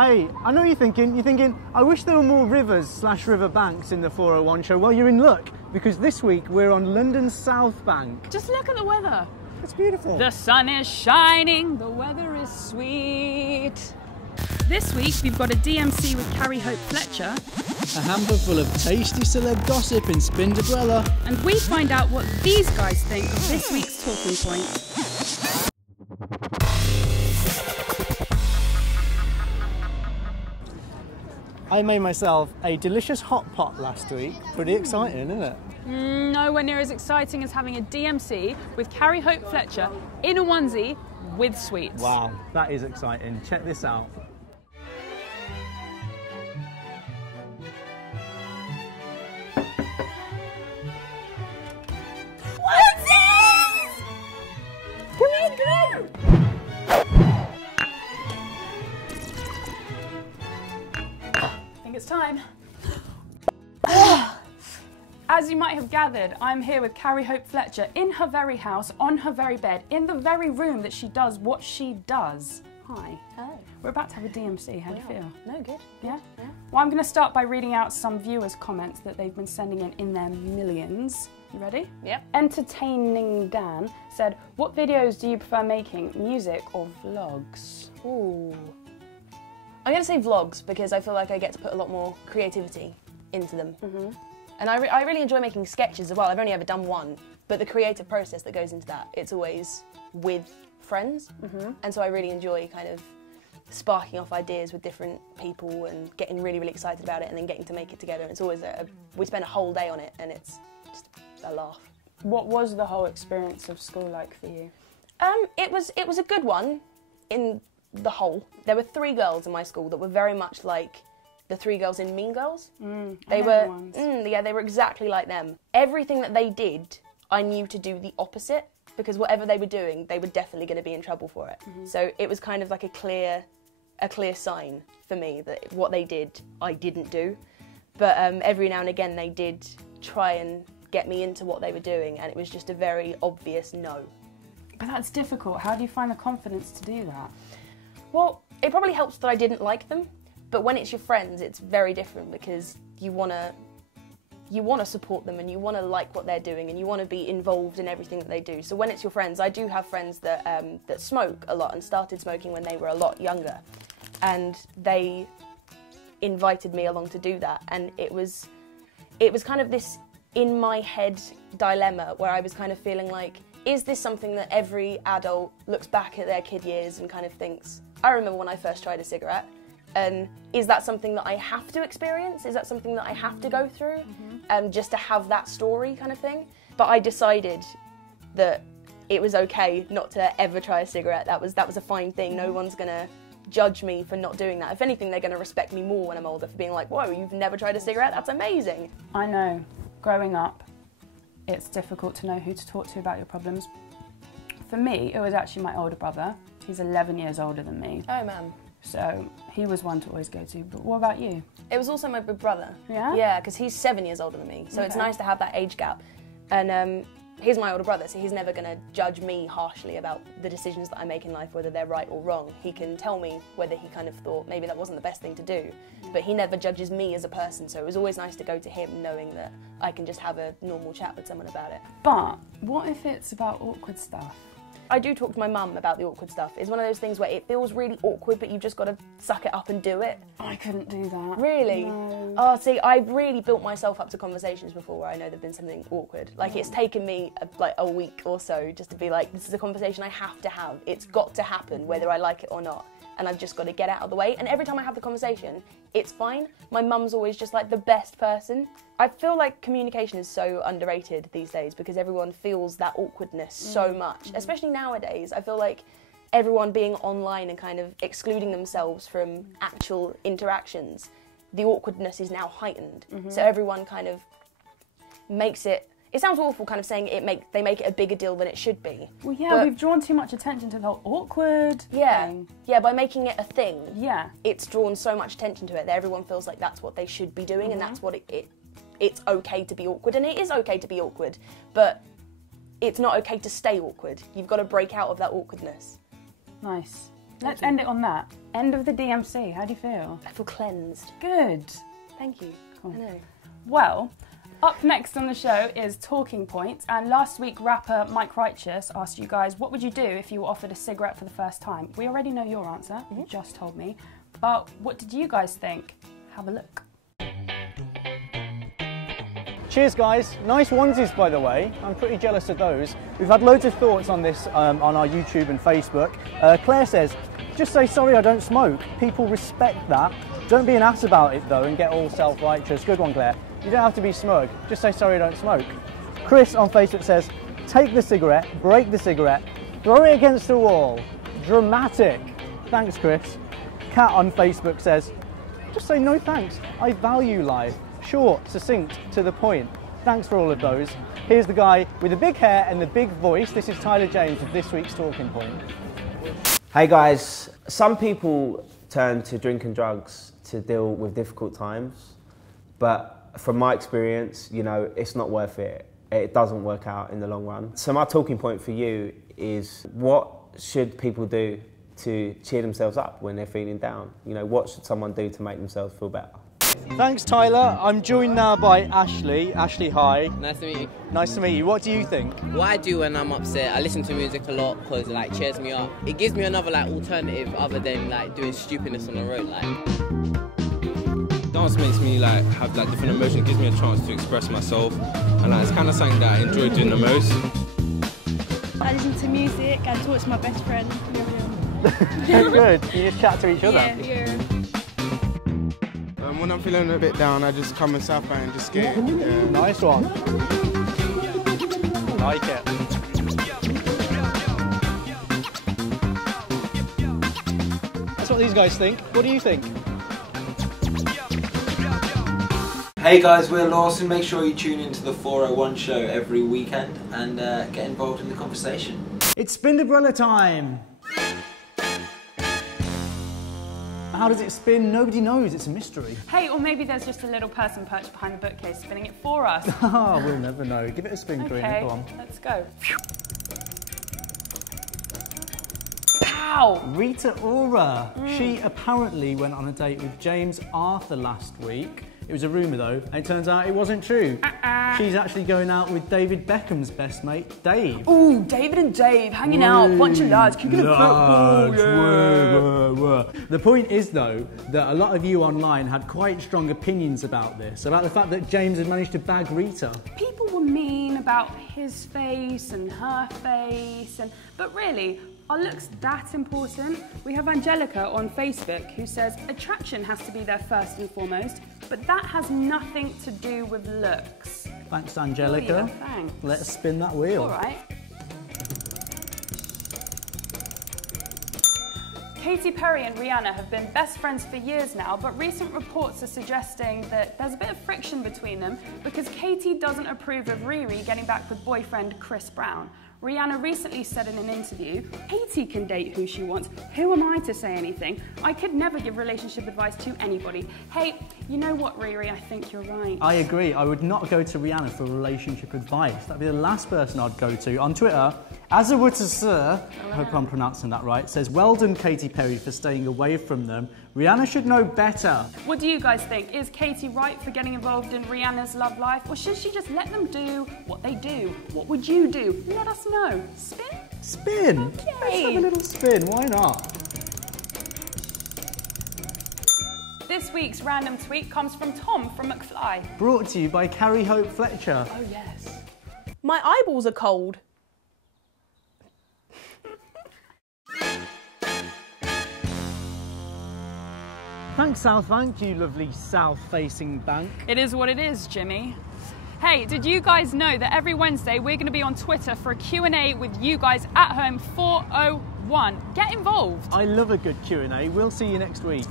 Hey, I know what you're thinking. You're thinking, I wish there were more rivers/river banks in the 401 show. Well, you're in luck, because this week we're on London's South Bank. Just look at the weather. It's beautiful. The sun is shining, the weather is sweet. This week we've got a DMC with Carrie Hope Fletcher. A hamper full of tasty celeb gossip in Spin-Da-Brella. And we find out what these guys think of this week's talking point. I made myself a delicious hot pot last week. Pretty exciting, isn't it? Nowhere near as exciting as having a DMC with Carrie Hope Fletcher in a onesie with sweets. Wow, that is exciting. Check this out. What's this? Come on, go! I think it's time. As you might have gathered, I'm here with Carrie Hope Fletcher in her very house, on her very bed, in the very room that she does what she does. Hi. Hello. We're about to have a DMC. How do you feel? No, good. Yeah? Well, I'm going to start by reading out some viewers' comments that they've been sending in their millions. You ready? Yep. Entertaining Dan said, what videos do you prefer making, music or vlogs? Ooh. I'm going to say vlogs because I feel like I get to put a lot more creativity into them. And I really enjoy making sketches as well. I've only ever done one, but the creative process that goes into that, it's always with friends. And so I really enjoy kind of sparking off ideas with different people and getting really, really excited about it and then getting to make it together. It's always we spend a whole day on it and it's just a laugh. What was the whole experience of school like for you? It was a good one in the whole. There were 3 girls in my school that were very much like the 3 girls in Mean Girls. They were exactly like them. Everything that they did, I knew to do the opposite because whatever they were doing, they were definitely going to be in trouble for it. So it was kind of like a clear sign for me that what they did, I didn't do. But every now and again, they did try and get me into what they were doing, and it was just a very obvious no. But that's difficult. How do you find the confidence to do that? Well, it probably helps that I didn't like them. But when it's your friends, it's very different because you want to support them and you want to like what they're doing and you want to be involved in everything that they do. So when it's your friends, I do have friends that that smoke a lot and started smoking when they were a lot younger, and they invited me along to do that, and it was kind of this in my head dilemma where I was kind of feeling like, is this something that every adult looks back at their kid years and kind of thinks, I remember when I first tried a cigarette. And is that something that I have to experience? Is that something that I have to go through just to have that story kind of thing? But I decided that it was okay not to ever try a cigarette. That was a fine thing. No one's going to judge me for not doing that. If anything, they're going to respect me more when I'm older for being like, whoa, you've never tried a cigarette? That's amazing. I know. Growing up, it's difficult to know who to talk to about your problems. For me, it was actually my older brother. He's 11 years older than me. Oh, man. So he was one to always go to. But what about you? It was also my big brother. Yeah? Yeah, because he's 7 years older than me. So it's nice to have that age gap. And he's my older brother, so he's never going to judge me harshly about the decisions that I make in life, whether they're right or wrong. He can tell me whether he kind of thought maybe that wasn't the best thing to do. But he never judges me as a person, so it was always nice to go to him knowing that I can just have a normal chat with someone about it. But what if it's about awkward stuff? I do talk to my mum about the awkward stuff. It's one of those things where it feels really awkward, but you've just got to suck it up and do it. I couldn't do that. Really? No. Oh, see, I've really built myself up to conversations before where I know there've been something awkward. Like, it's taken me like a week or so just to be like, this is a conversation I have to have. It's got to happen, whether I like it or not. And I've just got to get out of the way. And every time I have the conversation, it's fine. My mum's always just like the best person. I feel like communication is so underrated these days because everyone feels that awkwardness so much, especially nowadays. I feel like everyone being online and kind of excluding themselves from actual interactions, the awkwardness is now heightened. So everyone kind of makes it. It sounds awful kind of saying they make it a bigger deal than it should be. Well, yeah, we've drawn too much attention to the whole awkward thing. Yeah, by making it a thing, it's drawn so much attention to it that everyone feels like that's what they should be doing and that's what it's okay to be awkward. And it is okay to be awkward, but it's not okay to stay awkward. You've got to break out of that awkwardness. Nice. Let's end it on that. End of the DMC. How do you feel? I feel cleansed. Good. Thank you. Cool. I know. Well, up next on the show is Talking Points, and last week rapper Mike Righteous asked you guys, what would you do if you were offered a cigarette for the first time? We already know your answer, you just told me, but what did you guys think? Have a look. Cheers guys, nice onesies by the way, I'm pretty jealous of those. We've had loads of thoughts on this on our YouTube and Facebook. Claire says, just say sorry I don't smoke, people respect that. Don't be an ass about it though and get all self-righteous. Good one Claire. You don't have to be smug, just say sorry I don't smoke. Chris on Facebook says, take the cigarette, break the cigarette, throw it against the wall. Dramatic. Thanks Chris. Kat on Facebook says, just say no thanks, I value life. Short, succinct, to the point. Thanks for all of those. Here's the guy with the big hair and the big voice. This is Tyler James with this week's Talking Point. Hey guys, some people turn to drink and drugs to deal with difficult times, but from my experience, you know, it's not worth it. It doesn't work out in the long run. So my talking point for you is, what should people do to cheer themselves up when they're feeling down? You know, what should someone do to make themselves feel better? Thanks Tyler. I'm joined now by Ashley. Ashley, hi. Nice to meet you. Nice to meet you. What do you think? What I do when I'm upset, I listen to music a lot because it like cheers me up. It gives me another like alternative other than like doing stupidness on the road. Like, dance makes me like have like different emotions, gives me a chance to express myself, and like, it's kind of something that I enjoy doing the most. I listen to music and talk to my best friend. Good. You just chat to each other. Yeah. When I'm feeling a bit down, I just come in South Bank and just skate. Yeah. Nice one. Like it. That's what these guys think. What do you think? Hey guys, we're Lawson. Make sure you tune into the 401 show every weekend and get involved in the conversation. It's Spin-Da-Brella time. How does it spin? Nobody knows. It's a mystery. Hey, or maybe there's just a little person perched behind the bookcase spinning it for us. Oh, we'll never know. Give it a spin, Karina. Okay, Go on. let's go. Pow! Rita Ora. She apparently went on a date with James Arthur last week. It was a rumour though, and it turns out it wasn't true. She's actually going out with David Beckham's best mate, Dave. Ooh, David and Dave hanging out, bunch of lads, kicking a football. Yeah. The point is though, that a lot of you online had quite strong opinions about this, about the fact that James had managed to bag Rita. People were mean about his face and her face, but really, are looks that important? We have Angelica on Facebook who says attraction has to be there first and foremost, but that has nothing to do with looks. Thanks, Angelica. Oh, yeah, thanks. Let's spin that wheel. All right. Katy Perry and Rihanna have been best friends for years now, but recent reports are suggesting that there's a bit of friction between them because Katy doesn't approve of Riri getting back with boyfriend Chris Brown. Rihanna recently said in an interview, Katy can date who she wants. Who am I to say anything? I could never give relationship advice to anybody. Hey, you know what, Riri? I think you're right. I agree. I would not go to Rihanna for relationship advice. That'd be the last person I'd go to. On Twitter, Azawutasir, I hope I'm pronouncing that right, says, well done, Katy Perry, for staying away from them. Rihanna should know better. What do you guys think? Is Katy right for getting involved in Rihanna's love life, or should she just let them do what they do? What would you do? Let us know. Spin? Spin? Okay. Let's have a little spin, why not? This week's random tweet comes from Tom from McFly. Brought to you by Carrie Hope Fletcher. Oh yes. My eyeballs are cold. Thanks, South Bank, you lovely south-facing bank. It is what it is, Jimmy. Hey, did you guys know that every Wednesday we're going to be on Twitter for a Q&A with you guys at home 401? Get involved. I love a good Q&A. We'll see you next week.